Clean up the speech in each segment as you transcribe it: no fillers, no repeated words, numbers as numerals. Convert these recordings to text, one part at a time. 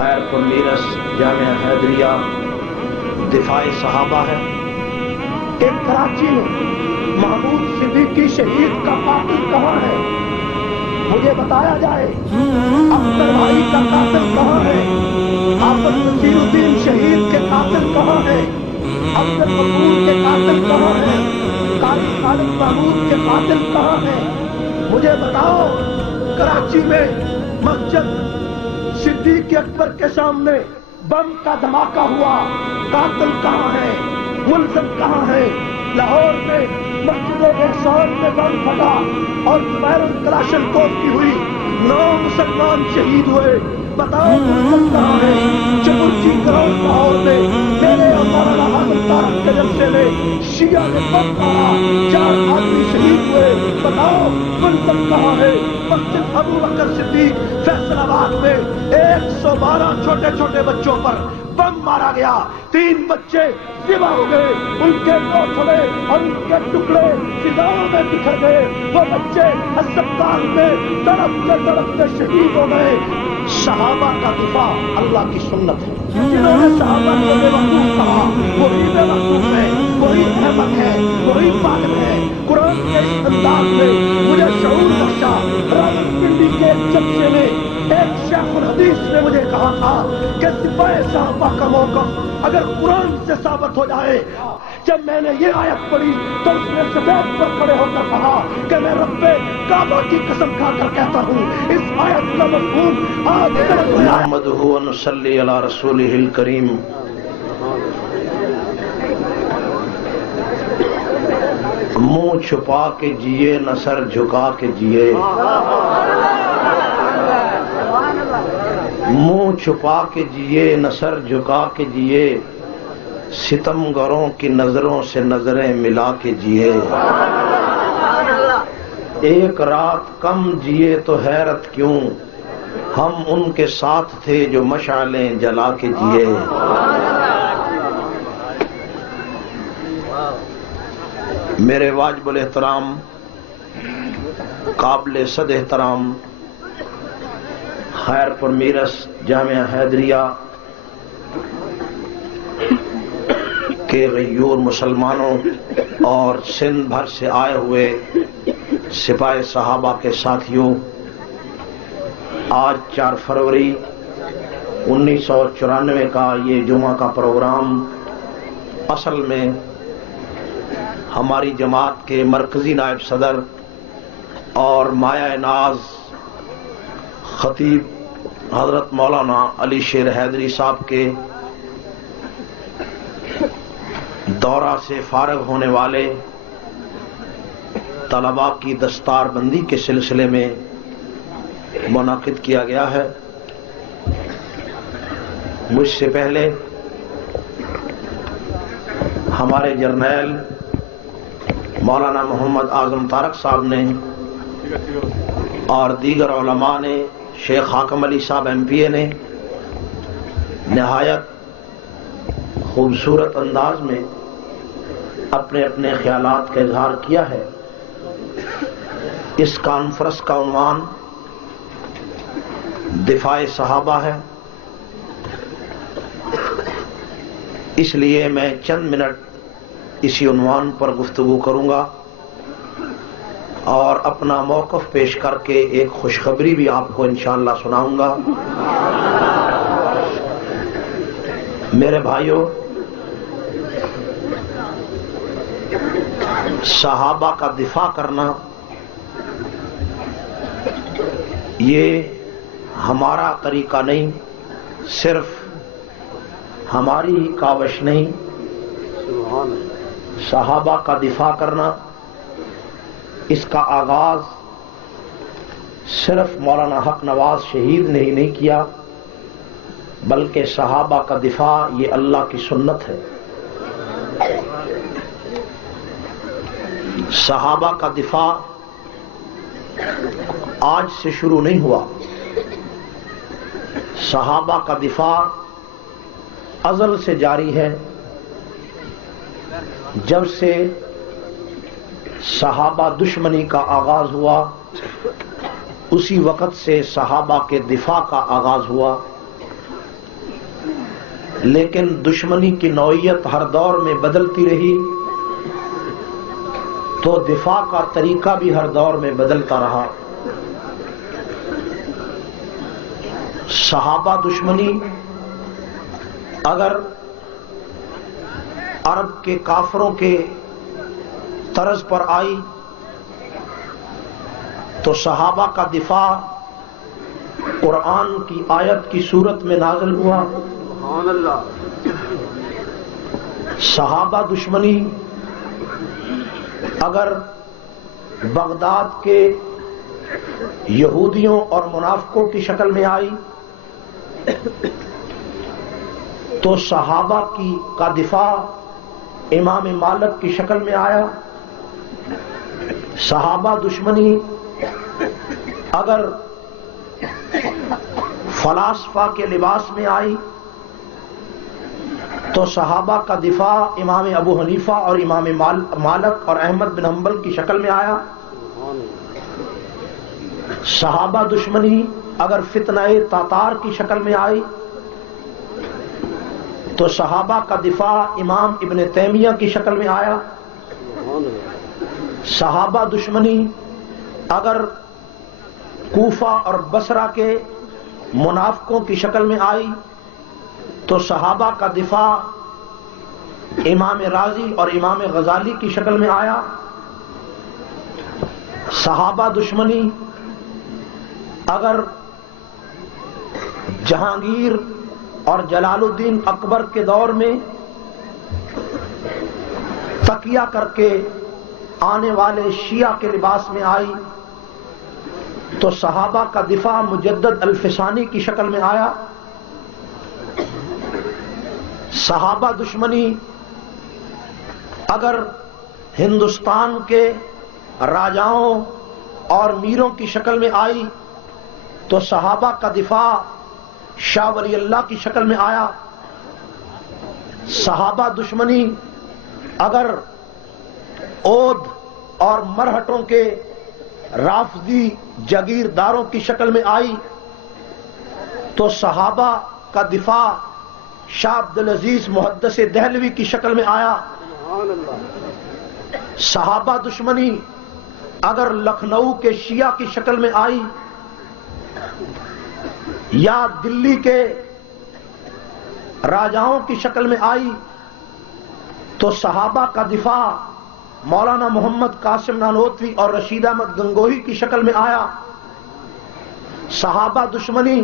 خیر پر میرس جامعہ حیدریہ دفاع صحابہ ہے۔ ایک کراچی میں محمود صدیقی شہید کا قاتل کہاں ہے؟ مجھے بتایا جائے۔ اختر بھائی کا قاتل کہاں ہے؟ حافظ نصیر الدین شہید کے قاتل کہاں ہے؟ عبد الغفور کے قاتل کہاں ہے؟ قاری خالد محمود کے قاتل کہاں ہے؟ مجھے بتاؤ، کراچی میں مسجد صدیق اکبر کے سامنے بم کا دھماکہ ہوا، قاتل کہاں ہے؟ ملزم کہاں ہے؟ لاہور میں مسجد احسان میں بم پھٹا اور زبیر الکلاشن کوف کی ہوئی، 9 مسلمان شہید ہوئے، بتاؤ ملزم کہاں ہے؟ چپرچی گراؤنڈ لاہور میں میرے اور مولانا حامد طارق کے جلسے میں شیعہ نے بم مارا، 4 آدمی شہید ہوئے، بتاؤ ملزم کہاں ہے؟ مسجد ابو بکر صدیق فیصل آباد میں 112 چھوٹے چھوٹے بچوں پر بم مارا گیا، 3 بچے ذبح ہو گئے، ان کے لوتھڑے اور ان کے ٹکڑے فضاؤں میں بکھر گئے، وہ بچے ہسپتال میں تڑپتے تڑپتے شہید ہو گئے۔ صحابہ کا دفاع اللہ کی سنت ہے۔ جنہوں نے صحابہ کو بے وقوف کہا وہی بے وقوف ہے، وہی احمد ہے، وہی پاگل ہے۔ قرآن کے اس انداز میں مجھے شعور بخشا۔ راولپنڈی کے ایک جلسے میں ایک شیخ الحدیث نے مجھے کہا تھا کہ سپاہ صحابہ کا موقف اگر قرآن سے ثابت ہو جائے۔ جب میں نے یہ آیت پڑھی تو اس نے سفید پر کھڑے ہو کر کہا کہ میں رب کعبہ کی قسم کھا کر کہتا ہوں اس آیت کا مفہوم آج تک نحمدہ و نصلی علی رسولہ الکریم۔ منہ چھپا کے جیے نہ سر جھکا کے جیے، منہ چھپا کے جیے نہ سر جھکا کے جیے، ستم گروں کی نظروں سے نظریں ملا کے جیے، ایک رات کم جیے تو حیرت کیوں، ہم ان کے ساتھ تھے جو مشعلیں جلا کے جیے۔ میرے واجب الاحترام قابل صد احترام خیر پر میرس جامعہ حیدریہ کے غیور مسلمانوں اور سندھ بھر سے آئے ہوئے سپاہ صحابہ کے ساتھیوں، آج 4 فروری 1994 کا یہ جمعہ کا پروگرام اصل میں ہماری جماعت کے مرکزی نائب صدر اور مایہ ناز خطیب حضرت مولانا علی شیر حیدری صاحب کے دورہ سے فارغ ہونے والے طلباء کی دستار بندی کے سلسلے میں منعقد کیا گیا ہے۔ مجھ سے پہلے ہمارے جرنیل مولانا محمد اعظم طارق صاحب نے اور دیگر علماء نے، شیخ حاکم علی صاحب MP نے نہایت خوبصورت انداز میں اپنے اپنے خیالات کا اظہار کیا ہے۔ اس کانفرنس کا عنوان دفاع صحابہ ہے، اس لیے میں چند منٹ اسی عنوان پر گفتگو کروں گا اور اپنا موقف پیش کر کے ایک خوشخبری بھی آپ کو انشاءاللہ سناؤں گا۔ میرے بھائیوں، صحابہ کا دفاع کرنا یہ ہمارا طریقہ نہیں، صرف ہماری ہی کاوش نہیں، صحابہ کا دفاع کرنا اس کا آغاز صرف مولانا حق نواز شہید نے ہی نہیں کیا، بلکہ صحابہ کا دفاع یہ اللہ کی سنت ہے۔ صحابہ کا دفاع آج سے شروع نہیں ہوا، صحابہ کا دفاع ازل سے جاری ہے۔ جب سے صحابہ دشمنی کا آغاز ہوا اسی وقت سے صحابہ کے دفاع کا آغاز ہوا، لیکن دشمنی کی نوعیت ہر دور میں بدلتی رہی تو دفاع کا طریقہ بھی ہر دور میں بدلتا رہا. صحابہ دشمنی اگر عرب کے کافروں کے طرز پر آئی تو صحابہ کا دفاع قرآن کی آیت کی صورت میں نازل ہوا. سبحان اللہ. صحابہ دشمنی اگر بغداد کے یہودیوں اور منافقوں کی شکل میں آئی تو صحابہ کا دفاع امام مالک کی شکل میں آیا. صحابہ دشمنی اگر فلاسفہ کے لباس میں آئی تو صحابہ کا دفاع امام ابو حنیفہ اور امام مالک اور احمد بن حنبل کی شکل میں آیا. صحابہ دشمنی اگر فتنہ تاتار کی شکل میں آئی تو صحابہ کا دفاع امام ابن تیمیہ کی شکل میں آیا. صحابہ دشمنی اگر کوفہ اور بصرہ کے منافقوں کی شکل میں آئی تو صحابہ کا دفاع امام رازی اور امام غزالی کی شکل میں آیا. صحابہ دشمنی اگر جہانگیر اور جلال الدین اکبر کے دور میں تکیہ کر کے آنے والے شیعہ کے لباس میں آئی تو صحابہ کا دفاع مجدد الفسانی کی شکل میں آیا. صحابہ دشمنی اگر ہندوستان کے راجاؤں اور میروں کی شکل میں آئی تو صحابہ کا دفاع شاہ ولی اللہ کی شکل میں آیا. صحابہ دشمنی اگر اودھ اور مرہٹوں کے رافضی جاگیرداروں کی شکل میں آئی تو صحابہ کا دفاع شاہ عبدالعزیز محدث دہلوی کی شکل میں آیا. صحابہ دشمنی اگر لکھنؤ کے شیعہ کی شکل میں آئی یا دلی کے راجاؤں کی شکل میں آئی تو صحابہ کا دفاع مولانا محمد قاسم نانوتوی اور رشید احمد گنگوہی کی شکل میں آیا. صحابہ دشمنی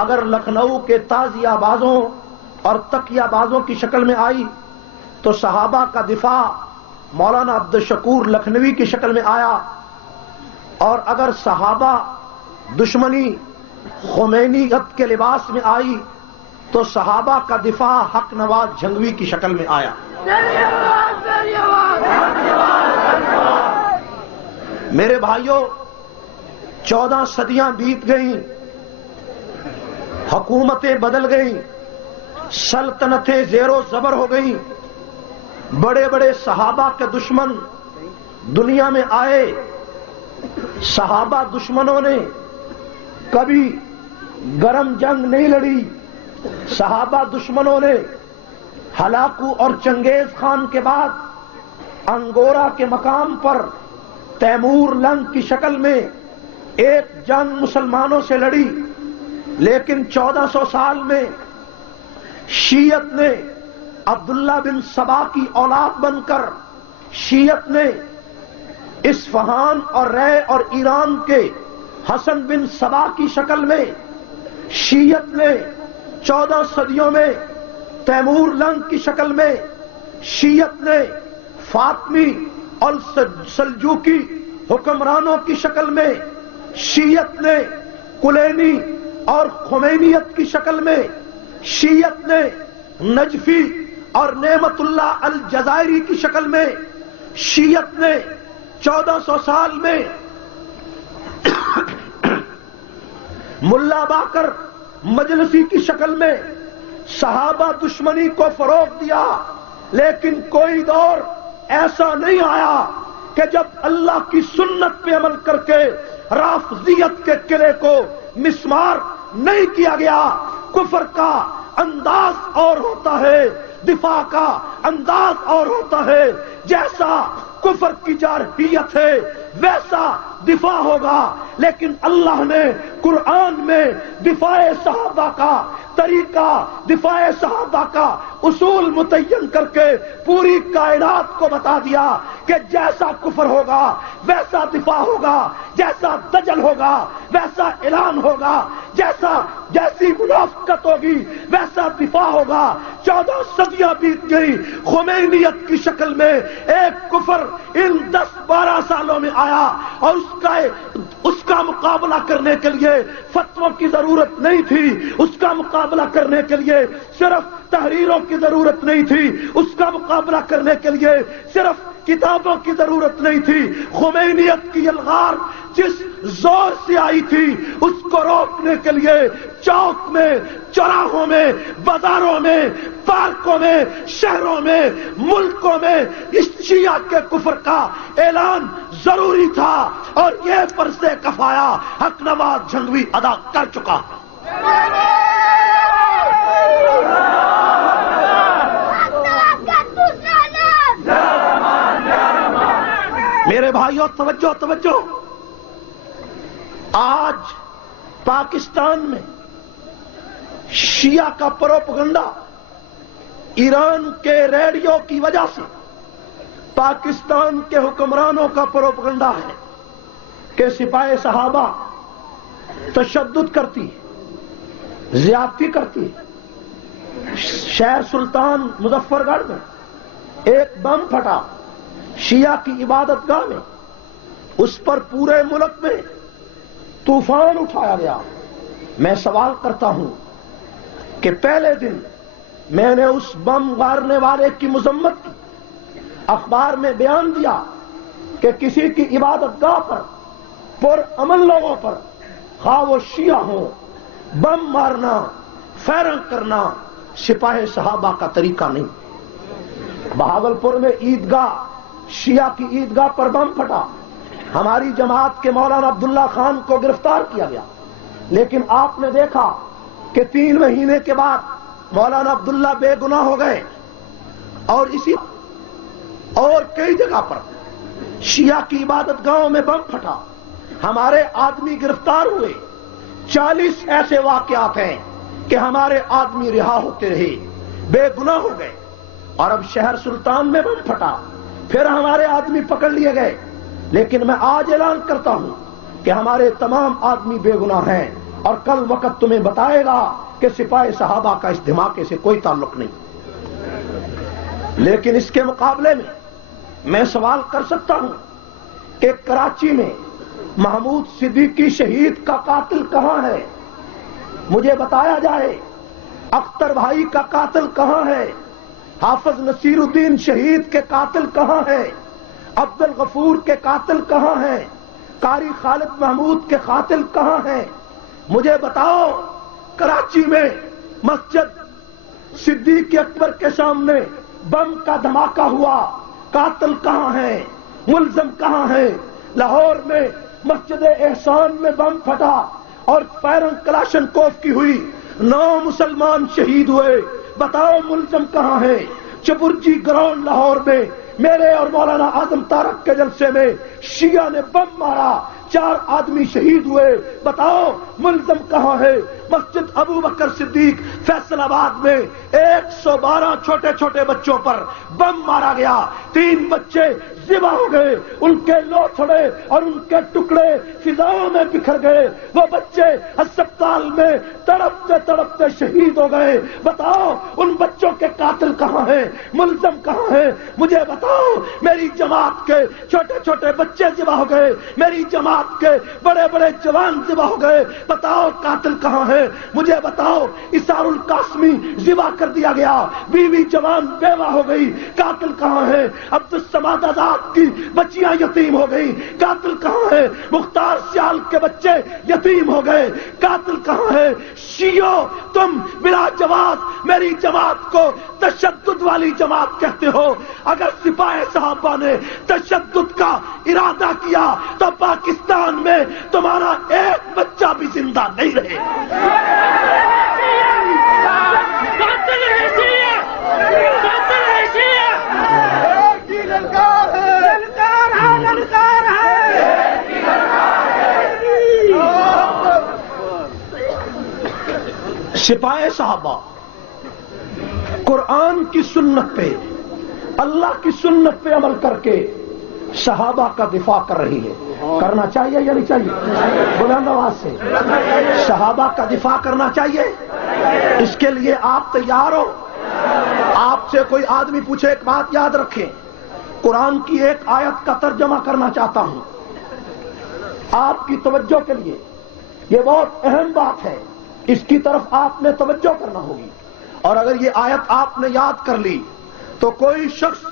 اگر لکھنؤ کے تازیہ بازوں اور تکیہ بازوں کی شکل میں آئی تو صحابہ کا دفاع مولانا عبدالشکور لکھنوی کی شکل میں آیا. اور اگر صحابہ دشمنی خمینیت کے لباس میں آئی تو صحابہ کا دفاع حق نواز جھنگوی کی شکل میں آیا. میرے بھائیوں، 14 صدیاں بیت گئیں، حکومتیں بدل گئیں، سلطنتیں زیر و زبر ہو گئیں، بڑے بڑے صحابہ کے دشمن دنیا میں آئے. صحابہ دشمنوں نے کبھی گرم جنگ نہیں لڑی. صحابہ دشمنوں نے ہلاکو اور چنگیز خان کے بعد انگورا کے مقام پر تیمور لنگ کی شکل میں ایک جنگ مسلمانوں سے لڑی. لیکن 1400 سال میں شیعت نے عبداللہ بن سبا کی اولاد بن کر شیعت نے اصفہان اور رے اور ایران کے حسن بن سبا کی شکل میں شیعت نے 14 صدیوں میں تیمور لنگ کی شکل میں شیعت نے فاطمی اور سلجوقی حکمرانوں کی شکل میں شیعت نے کلینی اور خمینیت کی شکل میں شیعت نے نجفی اور نعمت اللہ الجزائری کی شکل میں شیعت نے 1400 سال میں ملا باقر مجلسی کی شکل میں صحابہ دشمنی کو فروغ دیا. لیکن کوئی دور ایسا نہیں آیا کہ جب اللہ کی سنت پہ عمل کر کے رافضیت کے قلعے کو مسمار نہیں کیا گیا، کفر کا انداز اور ہوتا ہے، دفاع کا انداز اور ہوتا ہے. جیسا کفر کی جارحیت ہے ویسا دفاع ہوگا، لیکن اللہ نے قرآن میں دفاع صحابہ کا طریقہ، دفاع صحابہ کا اصول متعین کر کے پوری کائنات کو بتا دیا کہ جیسا کفر ہوگا ویسا دفاع ہوگا، جیسا دجل ہوگا ویسا اعلان ہوگا، جیسی منافقت ہوگی ویسا دفاع ہوگا. 14 صدیاں بیت گئی، خمینیت کی شکل میں ایک کفر ان 10-12 سالوں میں آیا، اور اس کا مقابلہ کرنے کے لیے فتووں کی ضرورت نہیں تھی، اس کا مقابلہ کرنے کے لیے صرف تحریروں کی ضرورت نہیں تھی، اس کا مقابلہ کرنے کے لیے صرف کتابوں کی ضرورت نہیں تھی. خمینیت کی الغار جس زور سے آئی تھی اس کو روکنے کے لیے چوک میں، چوراہوں میں، بازاروں میں، پارکوں میں، شہروں میں، ملکوں میں اس شیعہ کے کفر کا اعلان ضروری تھا، اور یہ فرض کفایہ حق نواز جھنگوی ادا کر چکا. میرے بھائیوں توجہ توجہ، آج پاکستان میں شیعہ کا پروپگنڈا ایران کے ریڈیو کی وجہ سے پاکستان کے حکمرانوں کا پروپگنڈا ہے کہ سپاہ صحابہ تشدد کرتی ہے، زیادتی کرتی ہے. شہر سلطان مظفر گڑھ میں ایک بم پھٹا شیعہ کی عبادت گاہ میں، اس پر پورے ملک میں طوفان اٹھایا گیا. میں سوال کرتا ہوں کہ پہلے دن میں نے اس بم مارنے والے کی مذمت کی، اخبار میں بیان دیا کہ کسی کی عبادت گاہ پر پرامن لوگوں پر، خواہ وہ شیعہ ہوں، بم مارنا، فائرنگ کرنا سپاہ صحابہ کا طریقہ نہیں. بہاولپور میں عیدگاہ، شیعہ کی عیدگاہ پر بم پھٹا، ہماری جماعت کے مولانا عبداللہ خان کو گرفتار کیا گیا، لیکن آپ نے دیکھا کہ 3 مہینے کے بعد مولانا عبداللہ بے گناہ ہو گئے. اور کئی جگہ پر شیعہ کی عبادت گاہوں میں بم پھٹا، ہمارے آدمی گرفتار ہوئے. 40 ایسے واقعات ہیں کہ ہمارے آدمی رہا ہوتے رہے، بے گناہ ہو گئے. اور اب شہر سلطان میں بم پھٹا، پھر ہمارے آدمی پکڑ لیے گئے. لیکن میں آج اعلان کرتا ہوں کہ ہمارے تمام آدمی بے گناہ ہیں، اور کل وقت تمہیں بتائے گا کہ سپاہ صحابہ کا اس دھماکے سے کوئی تعلق نہیں. لیکن اس کے مقابلے میں سوال کر سکتا ہوں کہ کراچی میں محمود صدیقی شہید کا قاتل کہاں ہے؟ مجھے بتایا جائے. اختر بھائی کا قاتل کہاں ہے؟ حافظ نصیر الدین شہید کے قاتل کہاں ہے؟ عبد الغفور کے قاتل کہاں ہیں؟ قاری خالد محمود کے قاتل کہاں ہیں؟ مجھے بتاؤ، کراچی میں مسجد صدیق اکبر کے سامنے بم کا دھماکہ ہوا، قاتل کہاں ہیں؟ ملزم کہاں ہیں؟ لاہور میں مسجد احسان میں بم پھٹا اور فائرنگ کلاشنکوف کی ہوئی، 9 مسلمان شہید ہوئے. بتاؤ ملزم کہاں ہیں؟ چپرجی گراؤنڈ لاہور میں میرے اور مولانا اعظم طارق کے جلسے میں شیعہ نے بم مارا، 4 آدمی شہید ہوئے. بتاؤ ملزم کہاں ہے؟ مسجد ابو بکر صدیق فیصل آباد میں 112 چھوٹے چھوٹے بچوں پر بم مارا گیا، 3 بچے ذبح ہو گئے، ان کے لوتھڑے اور ان کے ٹکڑے فضاؤں میں بکھر گئے. وہ بچے ہسپتال میں تڑپتے تڑپتے شہید ہو گئے. بتاؤ ان بچوں کے قاتل کہاں ہیں؟ ملزم کہاں ہیں؟ مجھے بتاؤ. میری جماعت کے چھوٹے چھوٹے بچے ذبح ہو گئے، میری جماعت کے بڑے بڑے جوان ذبح ہو گئے. بتاؤ قاتل کہاں ہے؟ مجھے بتاؤ. اسار القاسمی ذبح کر دیا گیا، بیوی جوان بیوہ ہو گئی، قاتل کہاں ہے؟ عبدالصمد آزاد کی بچیاں یتیم ہو گئی، قاتل کہاں ہے؟ مختار سیال کے بچے یتیم ہو گئے، قاتل کہاں ہے؟ شیعو تم بلا جواز میری جماعت کو تشدد والی جماعت کہتے ہو. اگر سپاہ صحابہ نے تشدد کا ارادہ کیا تو پاکستان میں تمہارا ایک بچہ بھی زندہ نہیں رہے. سپاہ صحابہ قرآن کی سنت پہ، اللہ کی سنت پہ عمل کر کے صحابہ کا دفاع کر رہی ہے. کرنا چاہیے یا نہیں چاہیے؟ بلند آواز سے صحابہ کا دفاع کرنا چاہیے. اس کے لیے آپ تیار ہو؟ آپ سے کوئی آدمی پوچھے، ایک بات یاد رکھیں، قرآن کی ایک آیت کا ترجمہ کرنا چاہتا ہوں آپ کی توجہ کے لیے. یہ بہت اہم بات ہے، اس کی طرف آپ نے توجہ کرنا ہوگی. اور اگر یہ آیت آپ نے یاد کر لی تو کوئی شخص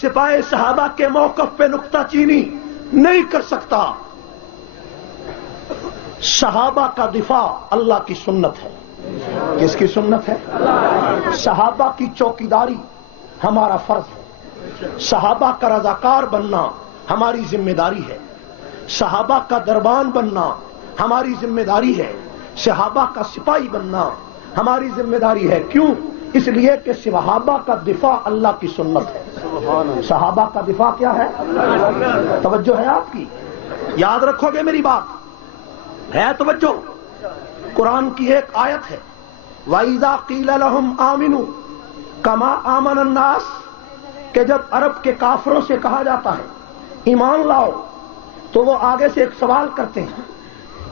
سپاہ صحابہ کے موقف پہ نکتہ چینی نہیں کر سکتا. صحابہ کا دفاع اللہ کی سنت ہے. کس کی سنت ہے؟ صحابہ کی چوکیداری ہمارا فرض ہے. صحابہ کا رضاکار بننا ہماری ذمہ داری ہے. صحابہ کا دربان بننا ہماری ذمہ داری ہے. صحابہ کا سپاہی بننا ہماری ذمہ داری ہے. کیوں؟ اس لیے کہ صحابہ کا دفاع اللہ کی سنت ہے. صحابہ کا دفاع کیا ہے؟ توجہ ہے آپ کی؟ یاد رکھو گے میری بات ہے؟ توجہ. قرآن کی ایک آیت ہے، وَإِذَا قِيلَ لَهُمْ آمِنُوا كَمَا آمَنَ النَّاسِ، کہ جب عرب کے کافروں سے کہا جاتا ہے ایمان لاؤ تو وہ آگے سے ایک سوال کرتے ہیں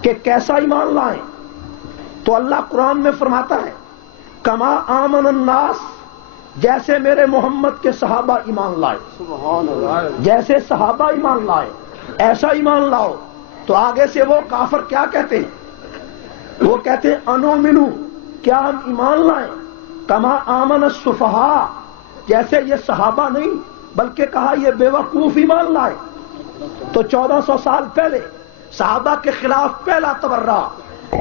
کہ کیسا ایمان لائیں؟ تو اللہ قرآن میں فرماتا ہے کما آمن الناس، جیسے میرے محمد کے صحابہ ایمان لائے، جیسے صحابہ ایمان لائے ایسا ایمان لاؤ. تو آگے سے وہ کافر کیا کہتے ہیں؟ وہ کہتے ہیں انومنو، کیا ہم ایمان لائیں؟ کما آمن السفہاء، جیسے یہ صحابہ نہیں بلکہ کہا یہ بے وقوف ایمان لائے. تو 1400 سال پہلے صحابہ کے خلاف پہلا تبرہ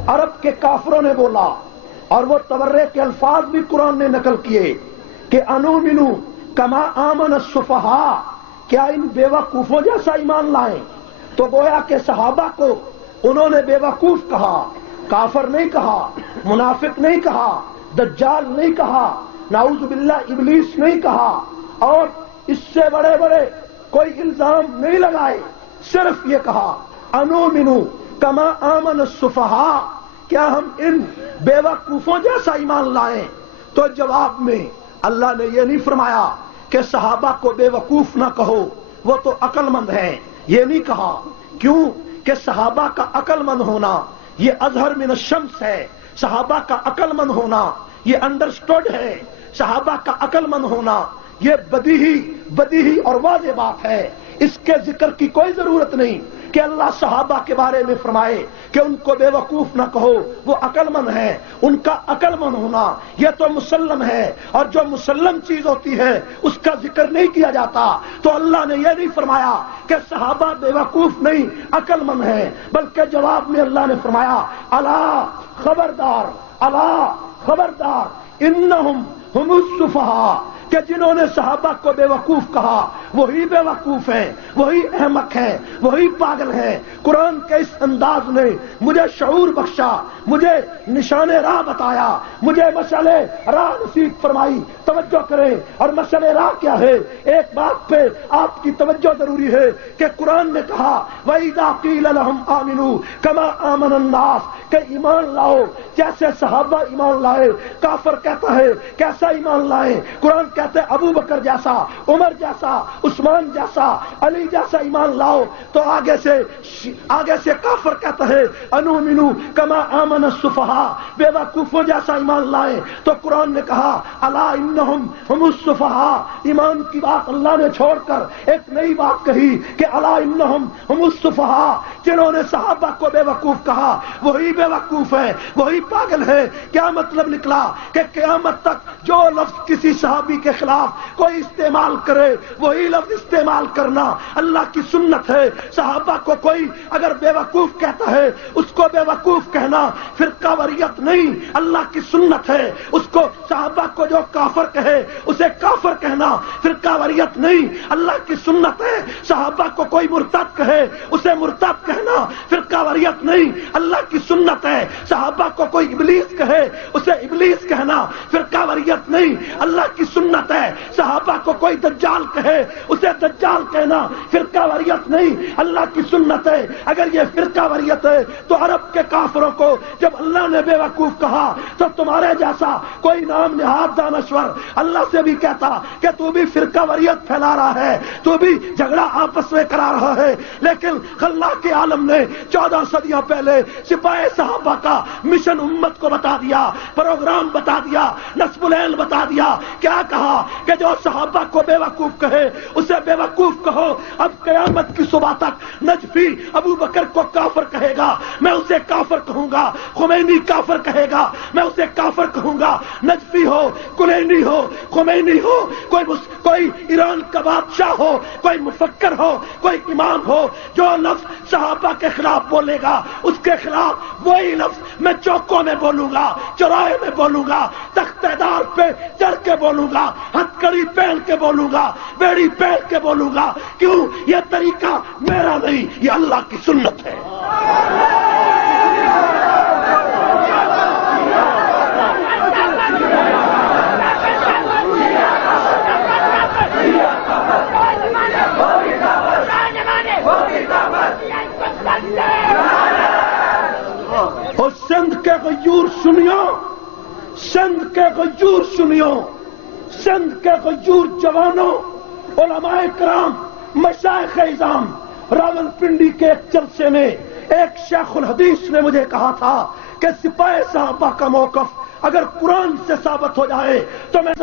عرب کے کافروں نے بولا، اور وہ تبرے کے الفاظ بھی قرآن نے نقل کیے کہ انومنو کما آمن السفہاء، کیا ان بے وقوفوں جیسا ایمان لائیں؟ تو گویا کہ صحابہ کو انہوں نے بے وقوف کہا، کافر نہیں کہا، منافق نہیں کہا، دجال نہیں کہا، نعوذ باللہ ابلیس نہیں کہا، اور اس سے بڑے بڑے کوئی الزام نہیں لگائے. صرف یہ کہا انومنو کما آمن السفہاء، کیا ہم ان بے وقوفوں جیسا ایمان لائیں؟ تو جواب میں اللہ نے یہ نہیں فرمایا کہ صحابہ کو بے وقوف نہ کہو، وہ تو عقل مند ہیں. یہ نہیں کہا. کیوں؟ کہ صحابہ کا عقل مند ہونا یہ اظہر من الشمس ہے. صحابہ کا عقل مند ہونا یہ انڈرسٹوڈ ہے. صحابہ کا عقل مند ہونا یہ بدیہی اور واضح بات ہے. اس کے ذکر کی کوئی ضرورت نہیں کہ اللہ صحابہ کے بارے میں فرمائے کہ ان کو بے وقوف نہ کہو، وہ عقل مند ہیں. ان کا عقل مند ہونا یہ تو مسلم ہے، اور جو مسلم چیز ہوتی ہے اس کا ذکر نہیں کیا جاتا. تو اللہ نے یہ نہیں فرمایا کہ صحابہ بے وقوف نہیں عقل مند ہیں، بلکہ جواب میں اللہ نے فرمایا الا خبردار، الا خبردار انہم ہم السفہاء، کہ جنہوں نے صحابہ کو بے وقوف کہا وہی بے وقوف ہیں، وہی احمق ہیں، وہی پاگل ہیں. قرآن کے اس انداز نے مجھے شعور بخشا، مجھے نشان راہ بتایا، مجھے مشعل راہ نصیب فرمائی. توجہ کریں. اور مشعل راہ کیا ہے؟ ایک بات پہ آپ کی توجہ ضروری ہے کہ قرآن نے کہا وَإِذَا قِيلَ لَهُمْ آمِنُوا كَمَا آمَنَ النَّاسِ، کہ ایمان لاؤ جیسے صحابہ ایمان لائے. کافر کہتا ہے کیسا ایمان لائیں؟ قرآن کہتے ہیں ابو بکر جیسا، عمر جیسا، عثمان جیسا، علی جیسا ایمان لاؤ. تو آگے سے کافر کہتا ہے انومنو کما آمن السفہاء، بے وقوفوں جیسا ایمان لائیں. تو قرآن نے کہا الا انہم ہم السفہاء. ایمان کی بات اللہ نے چھوڑ کر ایک نئی بات کہی کہ الا انہم ہم السفہاء، جنہوں نے صحابہ کو بے وقوف کہا وہی بے وقوف ہے، وہی پاگل ہے. کیا مطلب نکلا؟ کہ قیامت تک جو لفظ کسی صحابی کے خلاف کوئی استعمال کرے وہی لفظ استعمال کرنا اللہ کی سنت ہے. صحابہ کو کوئی اگر بے وقوف کہتا ہے اس کو بے وقوف کہنا فرقہ واریت نہیں، اللہ کی سنت ہے. اس کو صحابہ کو جو کافر کہے اسے کافر کہنا فرقہ واریت نہیں، اللہ کی سنت ہے. صحابہ کو کوئی مرتد کہے اسے مرتد کہنا فرقہ واریت نہیں، اللہ کی سنت ہے. صحابہ کو کوئی ابلیس کہے اسے ابلیس کہنا فرقہ واریت نہیں، اللہ کی سنت سنت ہے. صحابہ کو کوئی دجال کہے اسے دجال کہنا فرقہ واریت نہیں، اللہ کی سنت ہے. اگر یہ فرقہ واریت ہے تو عرب کے کافروں کو جب اللہ نے بے وقوف کہا تو تمہارے جیسا کوئی نام نہاد دانشور اللہ سے بھی کہتا کہ تو بھی فرقہ واریت پھیلا رہا ہے، تو بھی جھگڑا آپس میں کرا رہا ہے. لیکن اللہ کے عالم نے 14 صدیاں پہلے سپاہ صحابہ کا مشن امت کو بتا دیا، پروگرام بتا دیا، نصب العین بتا دیا. کیا کہا کہ جو صحابہ کو بے وقوف کہے اسے بے وقوف کہو. اب قیامت کی صبح تک نجفی ابو بکر کو کافر کہے گا، میں اسے کافر کہوں گا. خمینی کافر کہے گا، میں اسے کافر کہوں گا. نجفی ہو، کلینی ہو، خمینی ہو، کوئی ایران کا بادشاہ ہو، کوئی مفکر ہو، کوئی امام ہو، جو لفظ صحابہ کے خلاف بولے گا اس کے خلاف وہی لفظ میں چوکوں میں بولوں گا، چوراہے میں بولوں گا، تختہ دار پہ چڑھ کے بولوں گا، ہتھکڑی پہن کے بولوں گا، بیڑی پہن کے بولوں گا. کیوں؟ یہ طریقہ میرا نہیں، یہ اللہ کی سنت ہے. اور سندھ کے غیور سنیو، سندھ کے غیور سنیو، سندھ کے غیور جوانوں، علماء کرام، مشائخ اعظام. راول پنڈی کے ایک جلسے میں ایک شیخ الحدیث نے مجھے کہا تھا کہ سپاہ صحابہ کا موقف اگر قرآن سے ثابت ہو جائے تو میں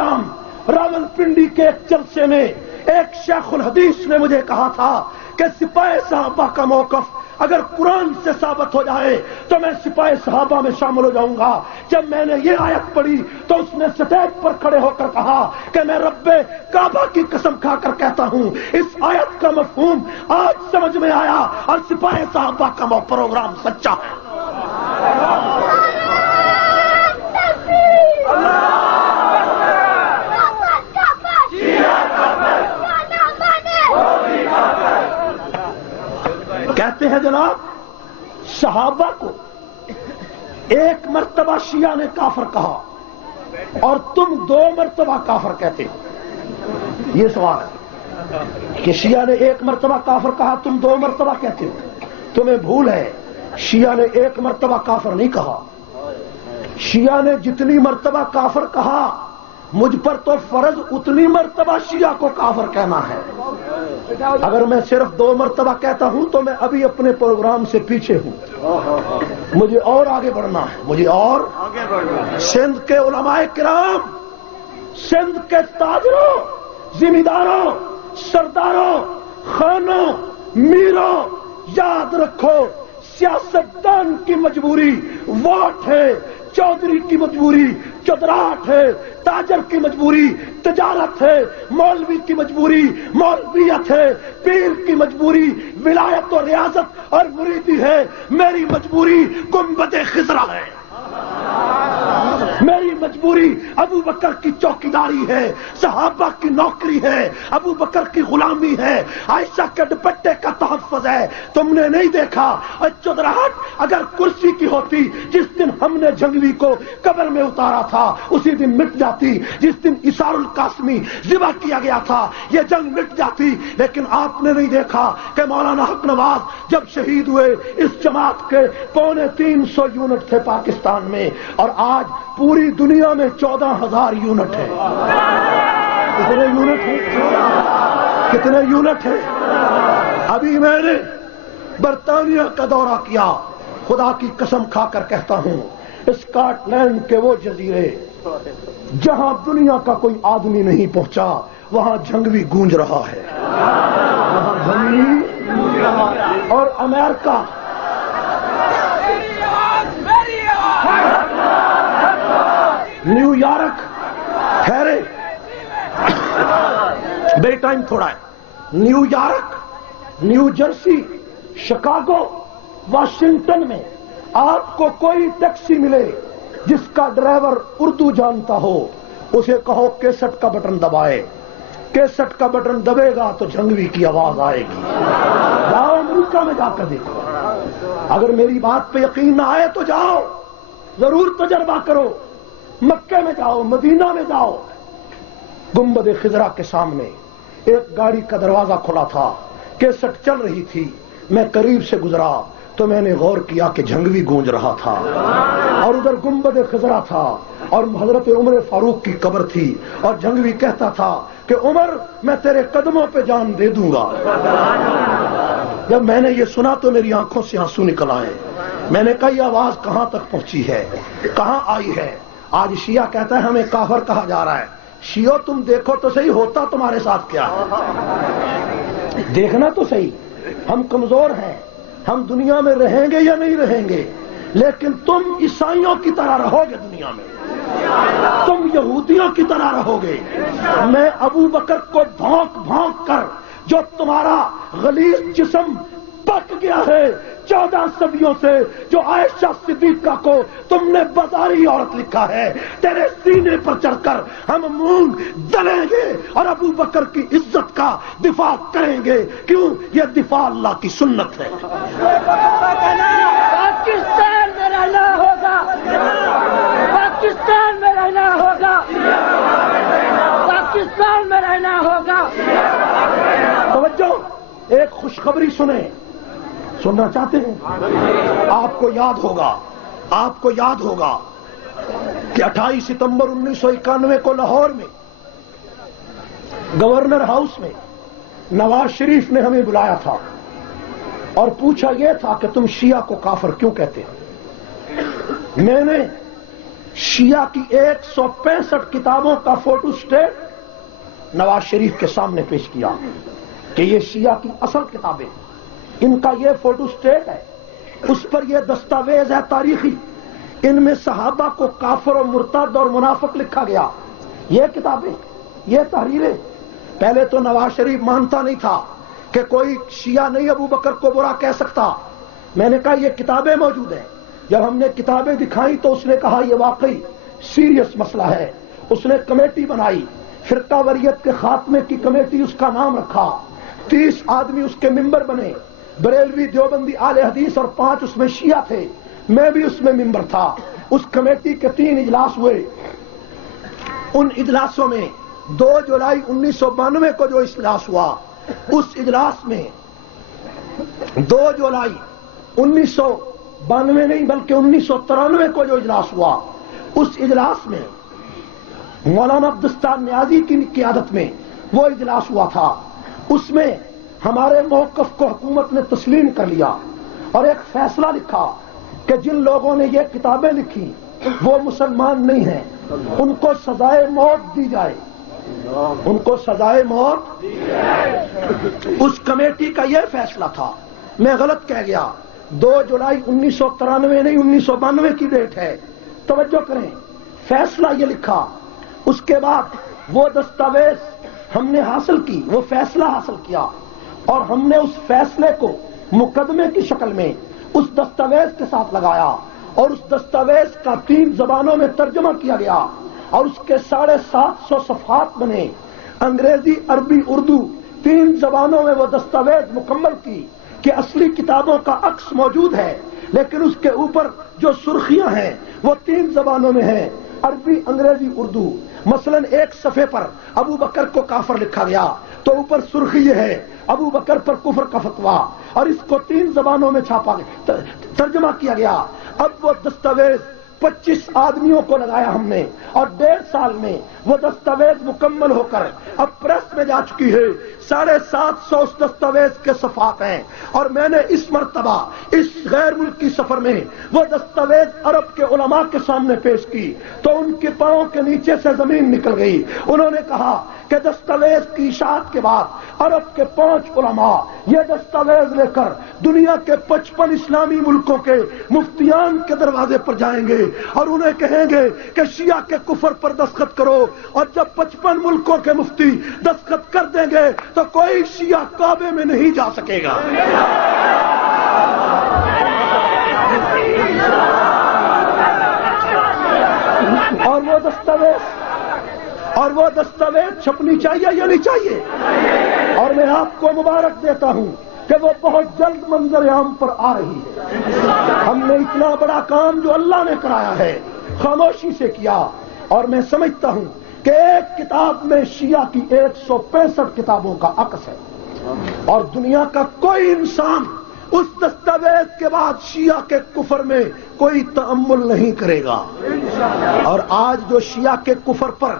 راول پنڈی کے ایک جلسے میں ایک شیخ الحدیث نے مجھے کہا تھا کہ سپاہ صحابہ کا موقف اگر قرآن سے ثابت ہو جائے تو میں سپاہ صحابہ میں شامل ہو جاؤں گا. جب میں نے یہ آیت پڑھی تو اس نے سٹیج پر کھڑے ہو کر کہا کہ میں رب کعبہ کی قسم کھا کر کہتا ہوں اس آیت کا مفہوم آج سمجھ میں آیا اور سپاہ صحابہ کا پروگرام سچا ہے. کہتے ہیں جناب صحابہ کو ایک مرتبہ شیعہ نے کافر کہا اور تم 2 مرتبہ کافر کہتے ہو. یہ سوال ہے کہ شیعہ نے 1 مرتبہ کافر کہا، تم 2 مرتبہ کہتے ہو. تمہیں بھول ہے، شیعہ نے 1 مرتبہ کافر نہیں کہا. شیعہ نے جتنی مرتبہ کافر کہا مجھ پر تو فرض اتنی مرتبہ شیعہ کو کافر کہنا ہے. اگر میں صرف 2 مرتبہ کہتا ہوں تو میں ابھی اپنے پروگرام سے پیچھے ہوں. مجھے اور آگے بڑھنا ہے، مجھے اور سندھ کے علماء کرام، سندھ کے تاجروں، زمینداروں، سرداروں، خانوں، میروں، یاد رکھو سیاستدان کی مجبوری ووٹ ہے، چودھری کی مجبوری چودراہٹ ہے، تاجر کی مجبوری تجارت ہے، مولوی کی مجبوری مولویت ہے، پیر کی مجبوری ولایت و ریاست اور مریدی ہے. میری مجبوری گنبد خضرا ہے، میری مجبوری ابو بکر کی چوکیداری ہے، صحابہ کی نوکری ہے، ابو بکر کی غلامی ہے، عائشہ کے دوپٹے کا تحفظ ہے. تم نے نہیں دیکھا اور چودراہٹ اگر کرسی کی ہوتی جس دن ہم نے جنگوی کو قبر میں اتارا تھا اسی دن مٹ جاتی. جس دن اسار القاسمی ذبح کیا گیا تھا یہ جنگ مٹ جاتی. لیکن آپ نے نہیں دیکھا کہ مولانا حق نواز جب شہید ہوئے اس جماعت کے 350 یونٹ تھے پاکستان میں اور آج پوری دنیا میں 14,000 یونٹ ہے. کتنے یونٹ ہیں؟ کتنے یونٹ ہیں؟ ابھی میں نے برطانیہ کا دورہ کیا، خدا کی قسم کھا کر کہتا ہوں اسکاٹ لینڈ کے وہ جزیرے جہاں دنیا کا کوئی آدمی نہیں پہنچا وہاں جنگوی گونج رہا ہے، وہاں جنگوی. اور امریکہ نیو یارک، ٹھہرے بے ٹائم تھوڑا ہے، new York, new Jersey, Chicago, Washington میں آپ کو کوئی ٹیکسی ملے جس کا ڈرائیور اردو جانتا ہو اسے کہو کیسٹ کا بٹن دبائے، کیسٹ کا بٹن دبے گا تو جنگوی کی آواز آئے گی. جاؤ امریکہ میں جا کر دیکھو. اگر میری بات پہ یقین نہ آئے تو جاؤ، ضرور تجربہ کرو. مکے میں جاؤ، مدینہ میں جاؤ، گنبد خضرا کے سامنے ایک گاڑی کا دروازہ کھلا تھا، کیسٹ چل رہی تھی، میں قریب سے گزرا تو میں نے غور کیا کہ جھنگوی گونج رہا تھا، اور ادھر گنبد خضرا تھا اور حضرت عمر فاروق کی قبر تھی، اور جھنگوی کہتا تھا کہ عمر میں تیرے قدموں پہ جان دے دوں گا۔ جب میں نے یہ سنا تو میری آنکھوں سے آنسو نکل آئے۔ میں نے کہا یہ آواز کہاں تک پہنچی ہے، کہاں آئی ہے؟ آج شیعہ کہتا ہے ہمیں کافر کہا جا رہا ہے۔ شیعو تم دیکھو تو صحیح ہوتا تمہارے ساتھ کیا ہے، دیکھنا تو صحیح۔ ہم کمزور ہیں، ہم دنیا میں رہیں گے یا نہیں رہیں گے، لیکن تم عیسائیوں کی طرح رہو گے دنیا میں، تم یہودیوں کی طرح رہو گے۔ میں ابو بکر کو بھونک بھونک کر جو تمہارا غلیظ جسم پک گیا ہے 14 صدیوں سے، جو عائشہ صدیقہ کو تم نے بازاری عورت لکھا ہے، تیرے سینے پر چڑھ کر ہم مونگ دلیں گے اور ابو بکر کی عزت کا دفاع کریں گے۔ کیوں؟ یہ دفاع اللہ کی سنت ہے۔ پاکستان میں رہنا ہوگا، پاکستان میں رہنا ہوگا، پاکستان میں رہنا ہوگا۔ توجہ، ایک خوشخبری سنیں، سننا چاہتے ہیں؟ آپ کو یاد ہوگا کہ 28 ستمبر 1991 کو لاہور میں گورنر ہاؤس میں نواز شریف نے ہمیں بلایا تھا اور پوچھا یہ تھا کہ تم شیعہ کو کافر کیوں کہتے ہو؟ میں نے شیعہ کی 165 کتابوں کا فوٹو اسٹیٹ نواز شریف کے سامنے پیش کیا کہ یہ شیعہ کی اصل کتابیں، ان کا یہ فوٹو اسٹیٹ ہے، اس پر یہ دستاویز ہے تاریخی، ان میں صحابہ کو کافر و مرتد اور منافق لکھا گیا۔ یہ کتابیں، یہ تحریریں۔ پہلے تو نواز شریف مانتا نہیں تھا کہ کوئی شیعہ نہیں ابو بکر کو برا کہہ سکتا۔ میں نے کہا یہ کتابیں موجود ہیں۔ جب ہم نے کتابیں دکھائیں تو اس نے کہا یہ واقعی سیریس مسئلہ ہے۔ اس نے کمیٹی بنائی، فرقہ وریت کے خاتمے کی کمیٹی، اس کا نام رکھا، 30 آدمی اس کے ممبر بنے، بریلوی دیوبندی اہل حدیث اور 5 اس میں شیعہ تھے، میں بھی اس میں ممبر تھا۔ اس کمیٹی کے 3 اجلاس ہوئے۔ ان اجلاسوں میں 2 جولائی 1992 کو جو اجلاس ہوا، اس اجلاس میں 2 جولائی 1992 نہیں بلکہ 1993 کو جو اجلاس ہوا، اس اجلاس میں مولانا عبدالستار نیازی کی قیادت میں وہ اجلاس ہوا تھا۔ اس میں ہمارے موقف کو حکومت نے تسلیم کر لیا اور ایک فیصلہ لکھا کہ جن لوگوں نے یہ کتابیں لکھی وہ مسلمان نہیں ہیں، ان کو سزائے موت دی جائے، ان کو سزائے موت دی جائے۔ اس کمیٹی کا یہ فیصلہ تھا۔ میں غلط کہہ گیا، 2 جولائی 1993 نہیں 1992 کی ڈیٹ ہے، توجہ کریں۔ فیصلہ یہ لکھا، اس کے بعد وہ دستاویز ہم نے حاصل کی، وہ فیصلہ حاصل کیا، اور ہم نے اس فیصلے کو مقدمے کی شکل میں اس دستاویز کے ساتھ لگایا، اور اس دستاویز کا 3 زبانوں میں ترجمہ کیا گیا، اور اس کے 750 صفحات بنے، انگریزی، عربی، اردو 3 زبانوں میں وہ دستاویز مکمل کی کہ اصلی کتابوں کا عکس موجود ہے، لیکن اس کے اوپر جو سرخیاں ہیں وہ 3 زبانوں میں ہیں، عربی، انگریزی، اردو۔ مثلا ایک صفحے پر ابو بکر کو کافر لکھا گیا تو اوپر سرخی یہ ہے ابو بکر پر کفر کا فتویٰ، اور اس کو 3 زبانوں میں چھاپا گیا، ترجمہ کیا گیا۔ اب وہ دستاویز 25 آدمیوں کو لگایا ہم نے، اور 1.5 سال میں وہ دستاویز مکمل ہو کر اب پریس میں جا چکی ہے۔ 750 اس دستاویز کے صفحات ہیں، اور میں نے اس مرتبہ اس غیر ملکی سفر میں وہ دستاویز عرب کے علماء کے سامنے پیش کی تو ان کے پاؤں کے نیچے سے زمین نکل گئی۔ انہوں نے کہا کہ دستاویز کی اشاعت کے بعد عرب کے 5 علماء یہ دستاویز لے کر دنیا کے 55 اسلامی ملکوں کے مفتیان کے دروازے پر جائیں گے اور انہیں کہیں گے کہ شیعہ کے کفر پر دستخط کرو، اور جب 55 ملکوں کے مفتی دستخط کر دیں گے تو کوئی شیعہ کعبے میں نہیں جا سکے گا۔ اور وہ دستاویز چھپنی چاہیے یا نہیں چاہیے؟ اور میں آپ کو مبارک دیتا ہوں کہ وہ بہت جلد منظر عام پر آ رہی ہے۔ ہم نے اتنا بڑا کام جو اللہ نے کرایا ہے خاموشی سے کیا، اور میں سمجھتا ہوں کہ ایک کتاب میں شیعہ کی 165 کتابوں کا عکس ہے، اور دنیا کا کوئی انسان اس دستاویز کے بعد شیعہ کے کفر میں کوئی تأمل نہیں کرے گا۔ اور آج جو شیعہ کے کفر پر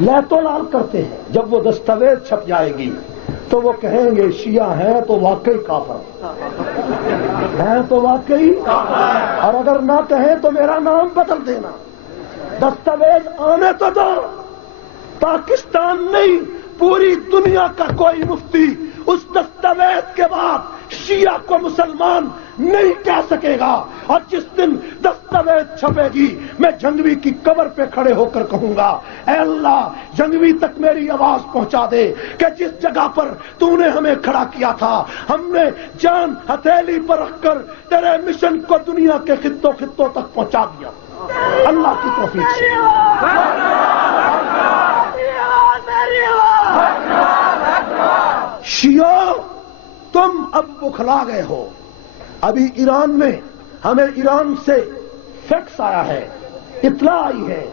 لیت و لال کرتے ہیں، جب وہ دستاویز چھپ جائے گی تو وہ کہیں گے شیعہ ہیں تو واقعی کافر ہیں، تو واقعی، اور اگر نہ کہیں تو میرا نام بدل دینا۔ دستاویز آنے تو دو، پاکستان نہیں پوری دنیا کا کوئی مفتی اس دستاویز کے بعد شیعہ کو مسلمان نہیں کہہ سکے گا۔ اور جس دن دستاویز چھپے گی میں جنگوی کی قبر پہ کھڑے ہو کر کہوں گا اے اللہ جنگوی تک میری آواز پہنچا دے کہ جس جگہ پر تو نے ہمیں کھڑا کیا تھا ہم نے جان ہتھیلی پر رکھ کر تیرے مشن کو دنیا کے خطوں خطوں تک پہنچا دیا۔ اللہ کی توفیق سے شیعہ تم اب بکھلا گئے ہو۔ ابھی ایران میں ہمیں ایران سے فیکس آیا ہے، اطلاع آئی ہے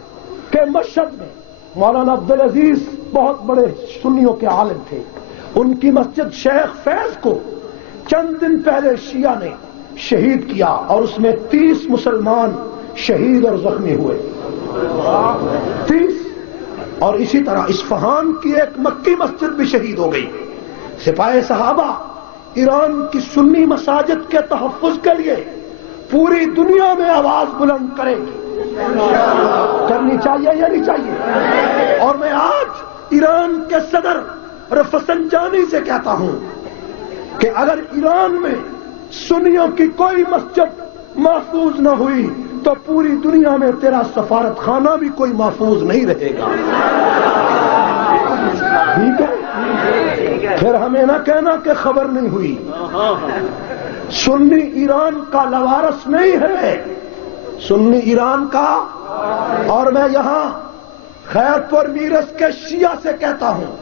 کہ مشہد میں مولانا عبدالعزیز بہت بڑے سنیوں کے عالم تھے، ان کی مسجد شیخ فیض کو چند دن پہلے شیعہ نے شہید کیا اور اس میں 30 مسلمان شہید اور زخمی ہوئے، 30۔ اور اسی طرح اصفہان کی ایک مکی مسجد بھی شہید ہو گئی۔ سپاہ صحابہ ایران کی سنی مساجد کے تحفظ کے لیے پوری دنیا میں آواز بلند کرے گی، کرنی چاہیے یا نہیں چاہیے؟ اور میں آج ایران کے صدر رفسنجانی سے کہتا ہوں کہ اگر ایران میں سنیوں کی کوئی مسجد محفوظ نہ ہوئی تو پوری دنیا میں تیرا سفارت خانہ بھی کوئی محفوظ نہیں رہے گا۔ ٹھیک ہے؟ پھر ہمیں نہ کہنا کہ خبر نہیں ہوئی۔ سنی ایران کا لوارث نہیں ہے، سنی ایران کا۔ اور میں یہاں خیر پور میرس کے شیعہ سے کہتا ہوں،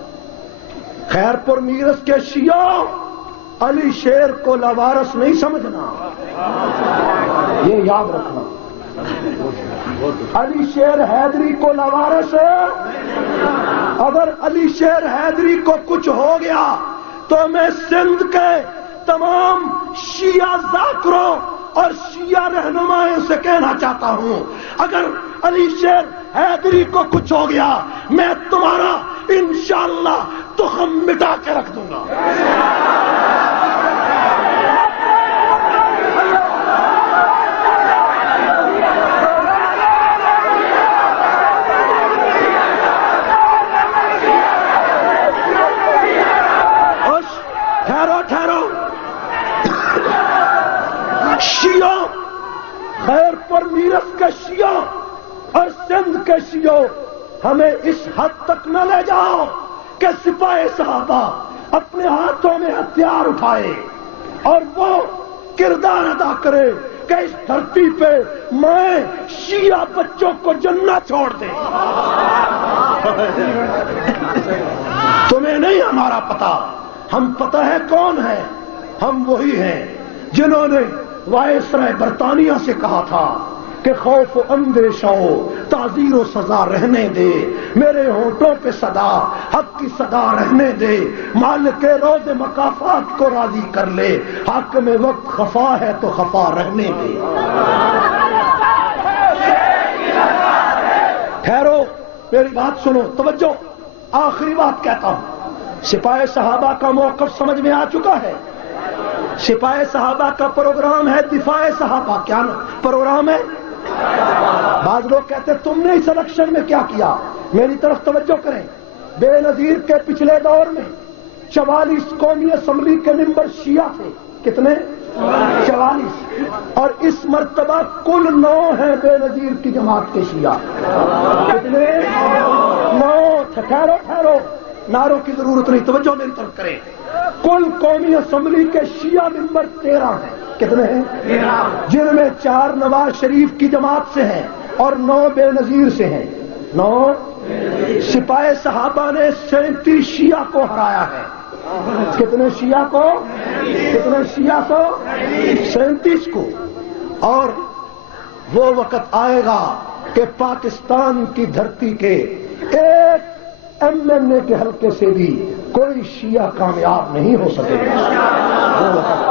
خیر پور میرس کے شیعہ علی شیر کو لوارث نہیں سمجھنا، یہ یاد رکھنا۔ علی شیر حیدری کو لوارث ہے، اگر علی شیر حیدری کو کچھ ہو گیا تو میں سندھ کے تمام شیعہ ذاکروں اور شیعہ رہنماؤں سے کہنا چاہتا ہوں اگر علی شیر حیدری کو کچھ ہو گیا میں تمہارا انشاءاللہ تخم مٹا کے رکھ دوں گا۔ شیعہ خیر پر میرس کے شیعہ اور سندھ کے شیعہ ہمیں اس حد تک نہ لے جاؤ کہ سپاہ صحابہ اپنے ہاتھوں میں ہتھیار اٹھائے اور وہ کردار ادا کرے کہ اس دھرتی پہ میں شیعہ بچوں کو جنت چھوڑ دے۔ تمہیں نہیں ہمارا پتہ، ہم پتہ ہے کون ہے، ہم وہی ہیں جنہوں نے وائسرائے برطانیہ سے کہا تھا کہ خوف و اندیشہ تعزیر و سزا رہنے دے، میرے ہونٹوں پہ صدا حق کی صدا رہنے دے، مالک روز مکافات کو راضی کر لے، حق میں وقت خفا ہے تو خفا رہنے دے۔ ٹھہرو میری بات سنو، توجہ، آخری بات کہتا ہوں، سپاہ صحابہ کا موقف سمجھ میں آ چکا ہے۔ سپاہ صحابہ کا پروگرام ہے دفاع صحابہ، کیا پروگرام ہے؟ بعض لوگ کہتے ہیں تم نے اس الیکشن میں کیا کیا، میری طرف توجہ کریں۔ بے نظیر کے پچھلے دور میں 44 قومی اسمبلی کے ممبر شیعہ تھے، کتنے؟ 44، اور اس مرتبہ کل 9 ہیں بے نظیر کی جماعت کے شیعہ، کتنے؟ 9۔ ٹھہرو، نعروں کی ضرورت نہیں، توجہ میری طرف کریں۔ کل قومی اسمبلی کے شیعہ ممبر 13 ہیں، کتنے ہیں؟ جن میں 4 نواز شریف کی جماعت سے ہیں اور 9 بے نظیر سے ہیں، 9۔ سپاہ صحابہ نے 37 شیعہ کو ہرایا ہے، کتنے شیعہ کو؟ کتنے شیعہ کو؟ 37 کو۔ اور وہ وقت آئے گا کہ پاکستان کی دھرتی کے ایک MNA کے حلقے سے بھی کوئی شیعہ کامیاب نہیں ہو سکے گا. وہ وقت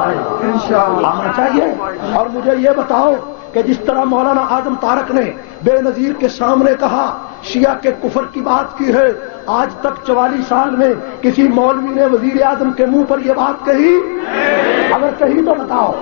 آنا چاہیے. اور مجھے یہ بتاؤ کہ جس طرح مولانا اعظم طارق نے بے نظیر کے سامنے کہا شیعہ کے کفر کی بات کی ہے، آج تک 44 سال میں کسی مولوی نے وزیر اعظم کے منہ پر یہ بات کہی؟ اگر کہی تو بتاؤ.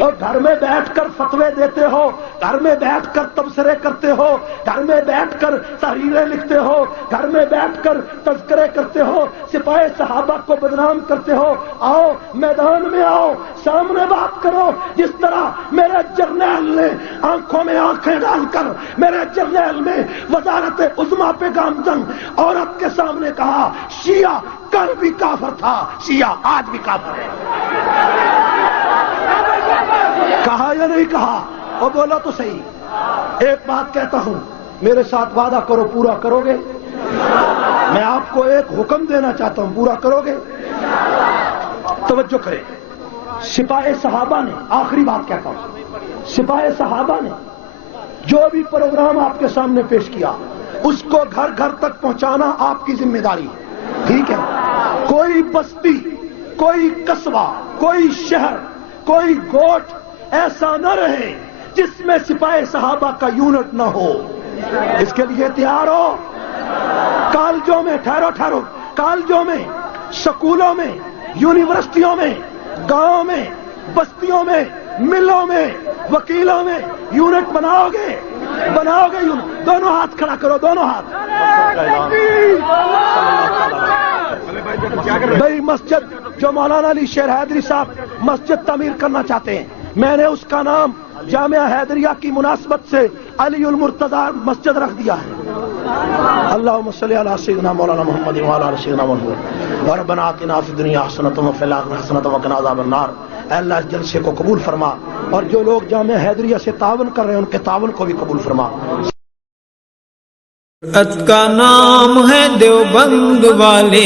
اور گھر میں بیٹھ کر فتوے دیتے ہو، گھر میں بیٹھ کر تبصرے کرتے ہو، گھر میں بیٹھ کر تحریریں لکھتے ہو، گھر میں بیٹھ کر تذکرے کرتے ہو، سپاہ صحابہ کو بدنام کرتے ہو. آؤ میدان میں آؤ، سامنے بات کرو. جس طرح میرے جرنیل نے آنکھوں میں آنکھیں ڈال کر میرے جرنیل نے وزارت عظمیٰ پہ گامزن عورت کے سامنے کہا شیعہ کل بھی کافر تھا، شیعہ آج بھی کافر ہے. کہا یا نہیں کہا؟ اور بولو تو صحیح. ایک بات کہتا ہوں، میرے ساتھ وعدہ کرو پورا کرو گے؟ میں آپ کو ایک حکم دینا چاہتا ہوں، پورا کرو گے؟ توجہ کریں. سپاہ صحابہ نے، آخری بات کہتا ہوں، سپاہ صحابہ نے جو بھی پروگرام آپ کے سامنے پیش کیا اس کو گھر گھر تک پہنچانا آپ کی ذمہ داری ہے. ٹھیک ہے؟ کوئی بستی، کوئی قصبہ، کوئی شہر، کوئی گوٹھ ایسا نہ رہے جس میں سپاہ صحابہ کا یونٹ نہ ہو. اس کے لیے تیار ہو. کالجوں میں، ٹھہرو، کالجوں میں، سکولوں میں، یونیورسٹیوں میں، گاؤں میں، بستیوں میں، ملوں میں، وکیلوں میں یونٹ بناؤ گے یونٹ. دونوں ہاتھ کھڑا کرو، دونوں ہاتھ. بھائی مسجد جو مولانا علی شیر حیدری صاحب مسجد تعمیر کرنا چاہتے ہیں، میں نے اس کا نام جامعہ حیدریہ کی مناسبت سے علی المرتضیٰ مسجد رکھ دیا ہے. اللہم صلی علی سیدنا مولانا محمد وعلی آل سیدنا محمد ربنا آتنا فی الدنیا حسنۃ وفی الآخرۃ حسنۃ وقنا عذاب النار. اے اللہ اس جلسے کو قبول فرما، اور جو لوگ جامعہ حیدریہ سے تعاون کر رہے ہیں ان کے تعاون کو بھی قبول فرما. ات کا نام ہے دیوبند والے،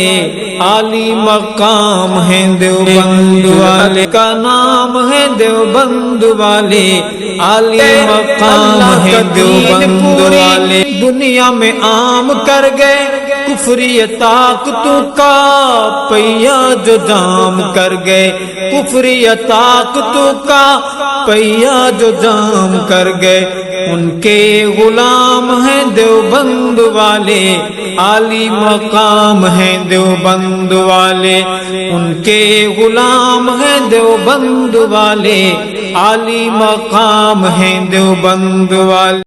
عالی مقام ہے دیوبند والے کا نام ہے دیوبند والے، عالی مقام ہے دیوبند والے. دنیا میں عام کر گئے کفری طاقتوں کا پہیا جو جام کر گئے، کفری طاقتوں کا پہیا جو جام کر گئے. ان کے غلام ہیں دیوبند والے، عالی مقام ہیں دیوبند والے. ان کے غلام ہیں دیوبند والے، عالی مقام ہیں دیوبند والے.